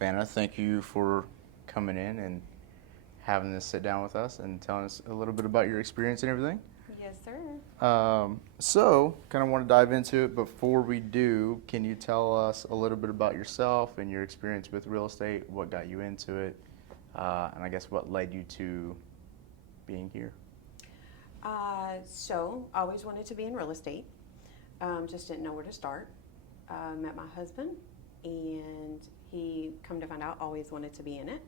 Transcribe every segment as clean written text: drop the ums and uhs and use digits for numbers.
Savannah, thank you for coming in and having this sit down with us and telling us a little bit about your experience and everything. Yes, sir. So, kind of want to dive into it. Before we do, can you tell us a little bit about yourself and your experience with real estate, what got you into it, and I guess what led you to being here? So, always wanted to be in real estate. Just didn't know where to start. Met my husband, and he, come to find out, always wanted to be in it.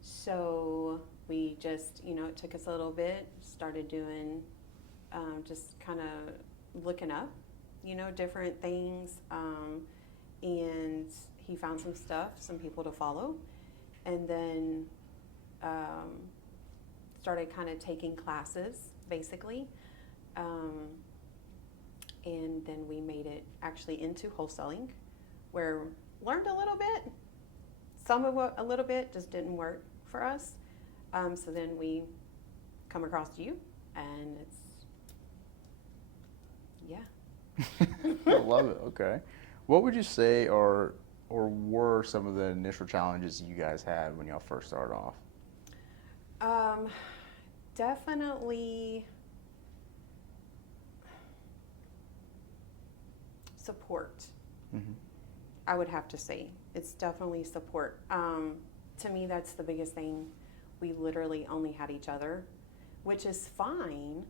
So we just, it took us a little bit, started doing, just kind of looking up, different things. And he found some stuff, some people to follow. And then started kind of taking classes, basically. And then we made it actually into wholesaling, where learned a little bit. Some of it, a little bit, just didn't work for us. So then we come across you, and it's, yeah. I love it. Okay. What would you say are or were some of the initial challenges you guys had when y'all first started off? Definitely support. Mm-hmm. I would have to say it's definitely support. To me, that's the biggest thing. We literally only had each other, which is fine,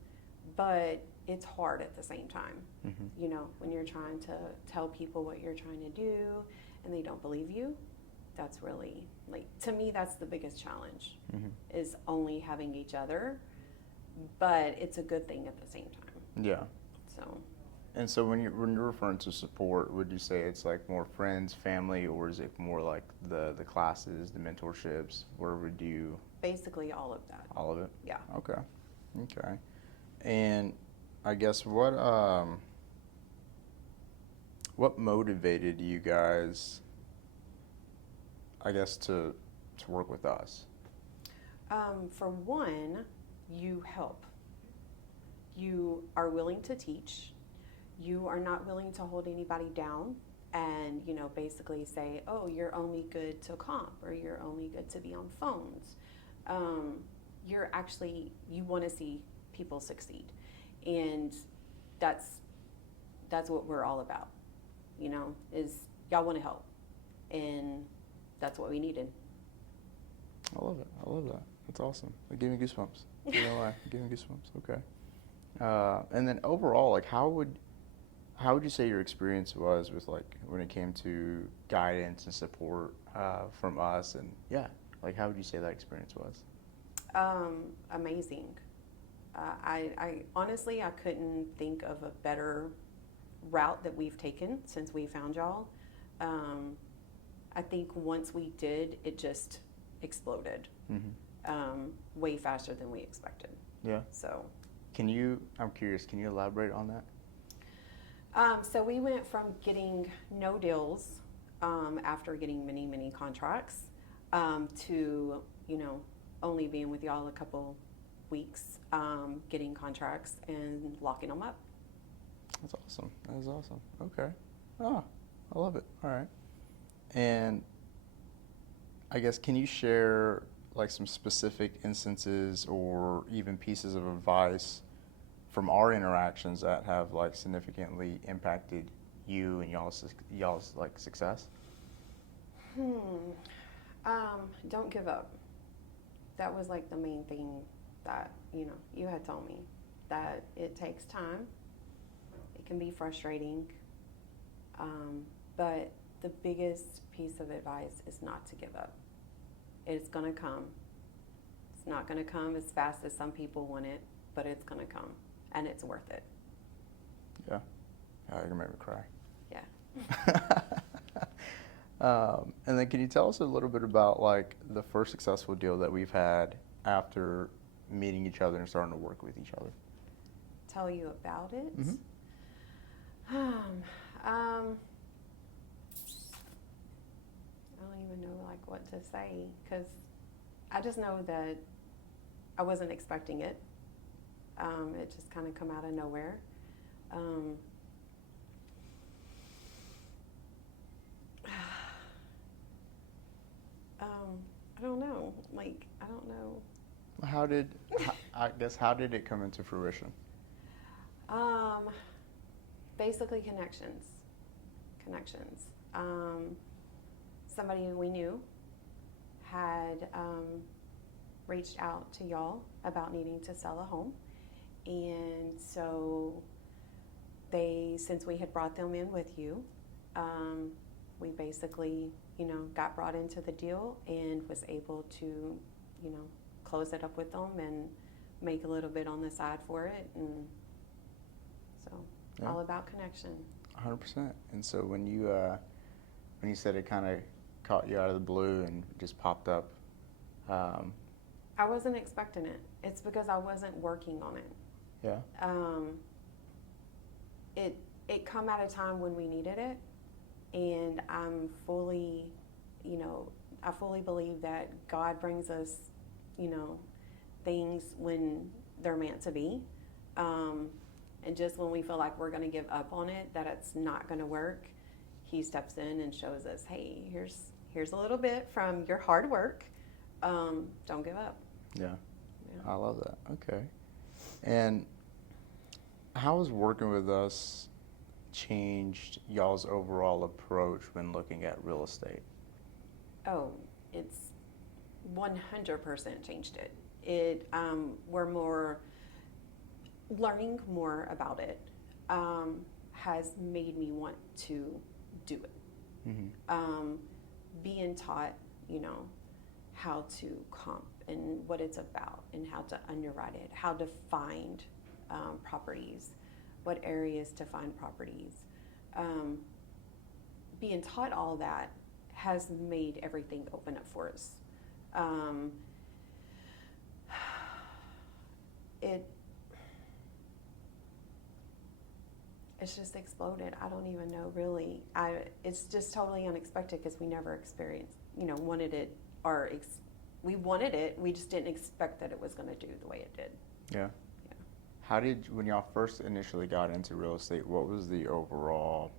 but it's hard at the same time. Mm-hmm. When you're trying to tell people what you're trying to do and they don't believe you, that's really, to me, that's the biggest challenge, Mm-hmm. is only having each other, but it's a good thing at the same time. Yeah. So. And so when you're referring to support, would you say it's like more friends, family, or is it more like the classes, the mentorships? Where would you? Basically all of that. All of it? Yeah. Okay. Okay. And I guess what motivated you guys, I guess, to work with us? For one, you help. You are willing to teach. You are not willing to hold anybody down and, basically say, oh, you're only good to comp, or you're only good to be on phones. You're actually, you want to see people succeed. And that's what we're all about, is y'all want to help. And that's what we needed. I love it. I love that. That's awesome. It gave me goosebumps. You know why? It gave me goosebumps. Okay. And then overall, how would you say your experience was with when it came to guidance and support from us, and how would you say that experience was? Amazing. I honestly, I couldn't think of a better route that we've taken since we found y'all. I think once we did, it just exploded. Mm-hmm. Way faster than we expected. Yeah. So. I'm curious, can you elaborate on that? So we went from getting no deals after getting many, many contracts to, only being with y'all a couple weeks, getting contracts and locking them up. That's awesome. That is awesome. Okay. Oh, I love it. All right. And I guess, can you share some specific instances or even pieces of advice from our interactions that have significantly impacted you and y'all's success? Don't give up. That was the main thing that you had told me, that it takes time. It can be frustrating, but the biggest piece of advice is not to give up. It's gonna come. It's not gonna come as fast as some people want it, but it's gonna come. And it's worth it. Yeah. You're going to make me cry. Yeah. And then can you tell us a little bit about the first successful deal that we've had after meeting each other and starting to work with each other? Tell you about it? Mm-hmm. I don't even know what to say, because I just know that I wasn't expecting it. It just kind of come out of nowhere. I don't know. Like, I don't know. How did it come into fruition? Um, Basically connections. Somebody we knew had reached out to y'all about needing to sell a home, and so since we had brought them in with you, we basically, got brought into the deal and was able to, close it up with them and make a little bit on the side for it, and so Yeah. all about connection. 100%. And so when you said it kind of caught you out of the blue and just popped up, I wasn't expecting it. It's because I wasn't working on it. yeah, It come at a time when we needed it, and I'm fully, I fully believe that God brings us, things when they're meant to be, and just when we feel like we're going to give up on it, that it's not going to work, He steps in and shows us, hey, here's a little bit from your hard work. Don't give up. yeah, I love that. Okay. And how has working with us changed y'all's overall approach when looking at real estate? Oh, it's 100% changed it. We're more learning more about it, has made me want to do it. Mm-hmm. Being taught, how to comp and what it's about and how to underwrite it, how to find properties, what areas to find properties. Being taught all that has made everything open up for us. It's just exploded. I don't even know really. It's just totally unexpected because we never experienced, wanted it, or we wanted it. We just didn't expect that it was going to do the way it did. Yeah. Yeah. When y'all first initially got into real estate, what was the overall,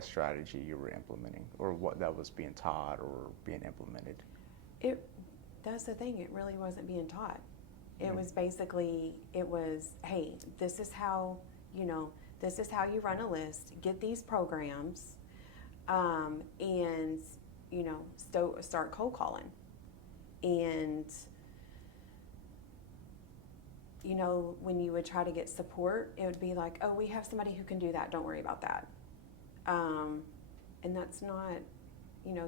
strategy you were implementing, or what that was being taught or being implemented? That's the thing. It really wasn't being taught. It Mm-hmm. was basically, hey, this is how you run a list, get these programs, and, start cold calling. And, when you would try to get support, it would be like, oh, we have somebody who can do that. Don't worry about that. And that's not,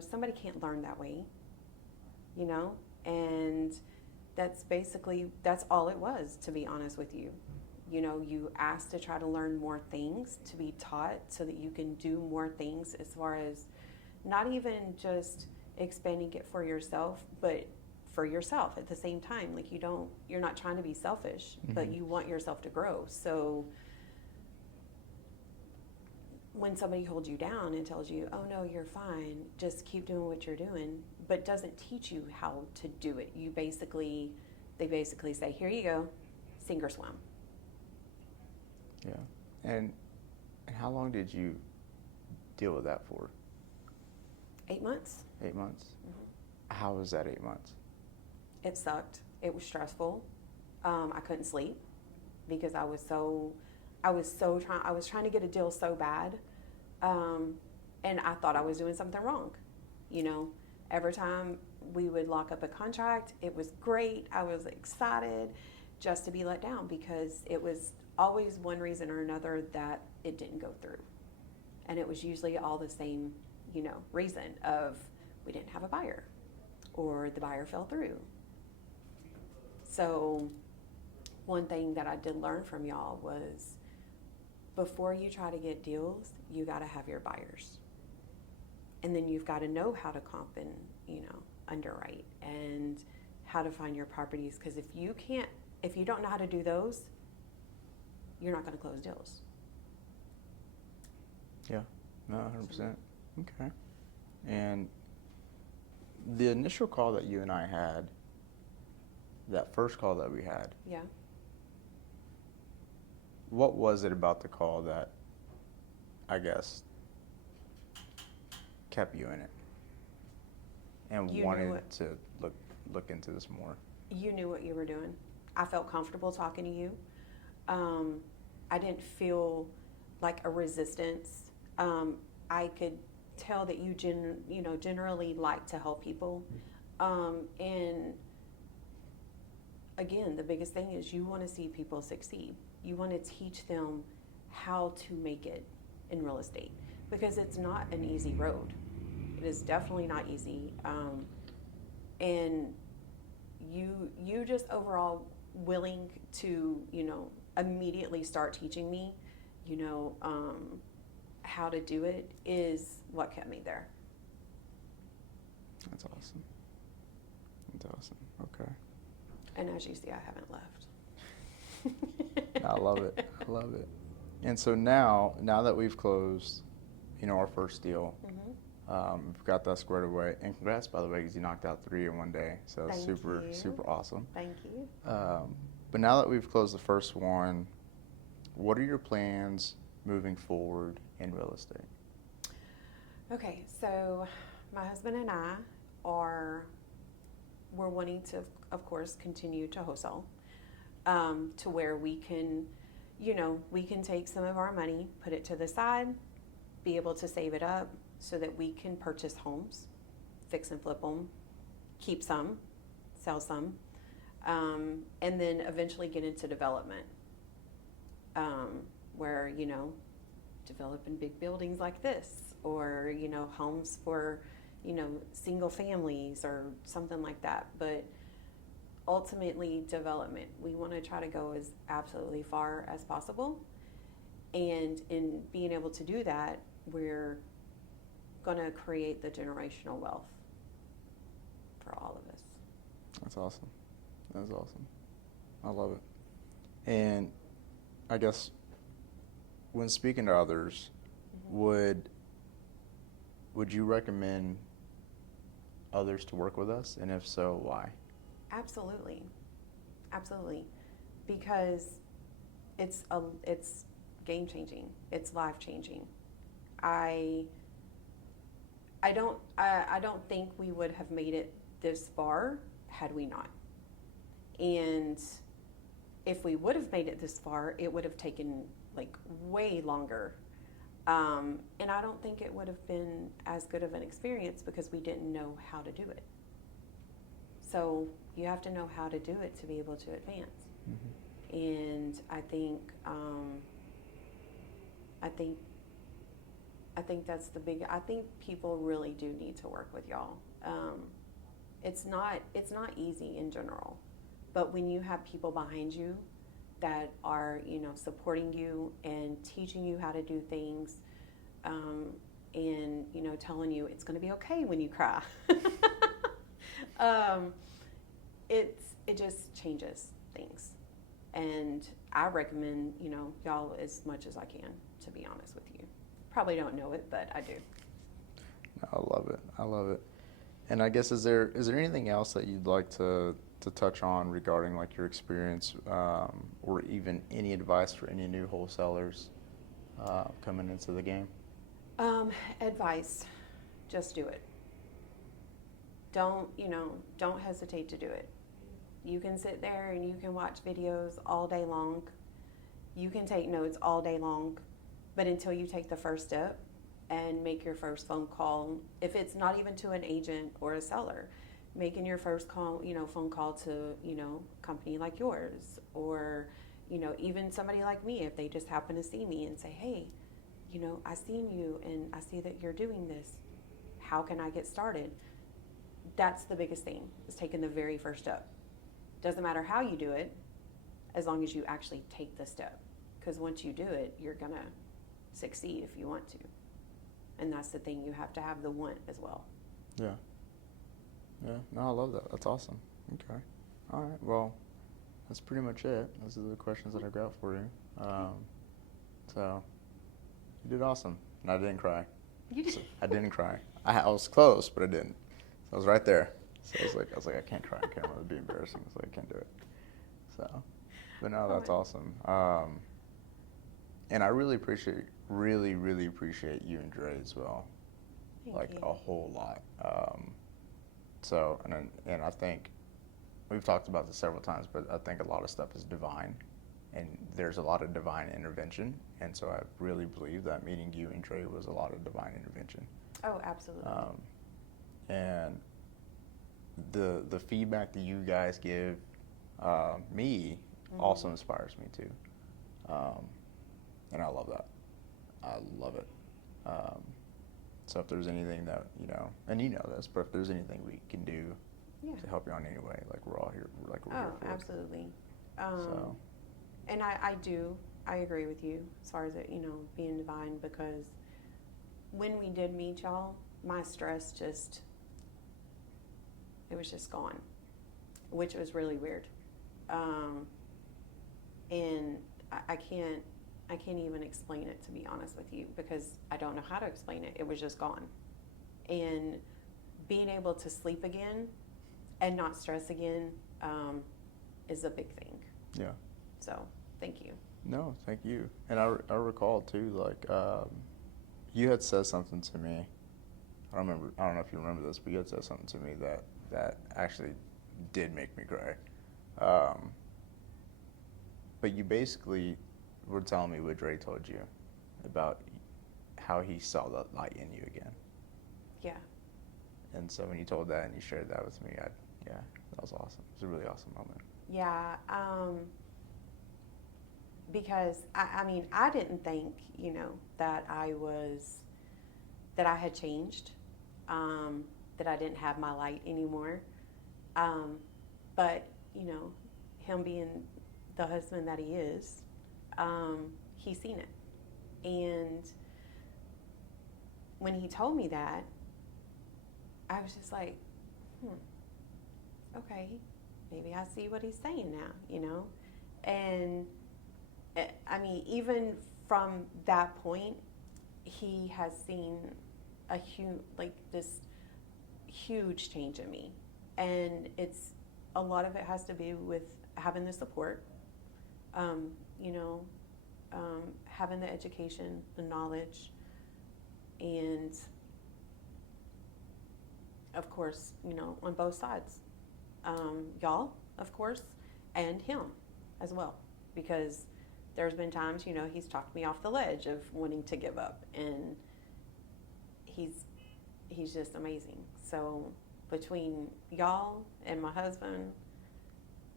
somebody can't learn that way, and that's all it was, to be honest with you. You asked to try to learn more things, to be taught so that you can do more things, as far as not even just expanding it for yourself, but for yourself at the same time. Like, you're not trying to be selfish, Mm-hmm. but you want yourself to grow. So when somebody holds you down and tells you, oh no, you're fine, just keep doing what you're doing, but doesn't teach you how to do it, they basically say, here you go, sink or swim. Yeah. And how long did you deal with that for? 8 months. 8 months? Mm-hmm. How was that 8 months? It sucked. It was stressful. I couldn't sleep because I was trying to get a deal so bad. And I thought I was doing something wrong. Every time we would lock up a contract, it was great. I was excited, just to be let down, because it was always one reason or another that it didn't go through. And it was usually all the same, reason of, we didn't have a buyer, or the buyer fell through. So one thing that I did learn from y'all was, before you try to get deals, you got to have your buyers. And then you've got to know how to comp and, underwrite, and how to find your properties. Because if you don't know how to do those, you're not going to close deals. Yeah, no, 100%. Okay. And the initial call that you and I had, that first call that we had, Yeah. what was it about the call that, I guess, kept you in it? and You knew wanted it. to look into this more. You knew what you were doing. I felt comfortable talking to you. I didn't feel like a resistance. I could tell that you generally like to help people. And again, the biggest thing is you want to see people succeed. You want to teach them how to make it in real estate, because it's not an easy road. It is definitely not easy. And you just overall willing to, immediately start teaching me, how to do it is what kept me there. That's awesome. That's awesome. Okay. And as you see, I haven't left. I love it. I love it. And so now that we've closed, our first deal, Mm-hmm. we've got that squared away. And congrats, by the way, because you knocked out 3 in one day. So Thank super, you. super awesome. Thank you. But now that we've closed the first one, what are your plans moving forward in real estate? Okay, so my husband and I we're wanting to, of course, continue to wholesale, to where we can, we can take some of our money, put it to the side, be able to save it up so that we can purchase homes, fix and flip them, keep some, sell some, and then eventually get into development, where, develop in big buildings like this, or, homes for, single families or something like that. But ultimately, development, we want to try to go as absolutely far as possible. And in being able to do that, we're going to create the generational wealth for all of us. That's awesome. That's awesome. I love it. And I guess when speaking to others, Mm-hmm. would you recommend others to work with us? And if so, why? Absolutely. Absolutely. Because it's game changing. It's life changing. I don't think we would have made it this far had we not. And if we would have made it this far, it would have taken way longer. And I don't think it would have been as good of an experience because we didn't know how to do it. So you have to know how to do it to be able to advance. Mm-hmm. And I think that's the big. I think people really do need to work with y'all. It's not easy in general, but when you have people behind you that are supporting you and teaching you how to do things, and telling you it's going to be okay when you cry, it just changes things. And I recommend y'all as much as I can, to be honest with you. Probably don't know it, but I do. I love it. I love it. And I guess is there anything else that you'd like to touch on regarding your experience, or even any advice for any new wholesalers coming into the game? Advice, just do it. Don't hesitate to do it. You can sit there and you can watch videos all day long. You can take notes all day long, but until you take the first step and make your first phone call, if it's not even to an agent or a seller, making your first call, phone call to, a company like yours, or, even somebody like me, if they just happen to see me and say, hey, I seen you and I see that you're doing this. How can I get started? That's the biggest thing, is taking the very first step. Doesn't matter how you do it, as long as you actually take the step. Because once you do it, you're going to succeed if you want to. And that's the thing, you have to have the want as well. Yeah. Yeah. No, I love that. That's awesome. Okay. All right. Well, that's pretty much it. Those are the questions that I got for you. So you did awesome. And I didn't cry. You did. So I didn't cry. I was close, but I didn't. So I was right there. So I was like, I can't cry on camera. It would be embarrassing. I was like, I can't do it. So, but no, that's awesome. And I really appreciate you and Dre as well. Thank you. A whole lot. So, and I think we've talked about this several times, but I think a lot of stuff is divine, and there's a lot of divine intervention. And so I really believe that meeting you and Dre was a lot of divine intervention. Oh, absolutely. And the feedback that you guys give me also inspires me too. And I love that. I love it. So if there's anything that, and you know this, but if there's anything we can do to help you out in any way, like we're all here, like we're here for absolutely. So. And I agree with you as far as it, being divine, because when we did meet y'all, my stress it was just gone, which was really weird. And I can't even explain it, to be honest with you, because I don't know how to explain it. It was just gone. And being able to sleep again and not stress again is a big thing. Yeah. So, thank you. No, thank you. And I recall too, like, you had said something to me. I don't know if you remember this, but you had said something to me that actually did make me cry. But you basically were telling me what Dre told you about how he saw the light in you again. Yeah. And so when you told that and you shared that with me, that was awesome. It was a really awesome moment. Yeah. Because I didn't think, that that I had changed, that I didn't have my light anymore. But, him being the husband that he is, he's seen it. And when he told me that, I was just like, okay, maybe I see what he's saying now, And even from that point, he has seen this huge change in me. And a lot of it has to be with having the support, having the education, the knowledge, and of course, on both sides. Y'all, of course, and him as well, because there's been times, he's talked me off the ledge of wanting to give up, and he's just amazing. So between y'all and my husband,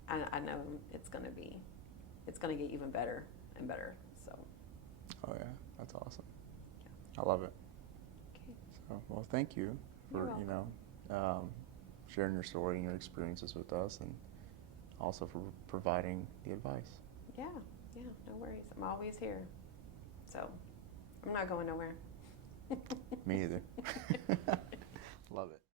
I know it's gonna get even better and better. So. Oh yeah, that's awesome. Yeah. I love it. Okay. So, well, thank you for sharing your story and your experiences with us, and also for providing the advice. Yeah, no worries. I'm always here. So, I'm not going nowhere. Me either. Love it.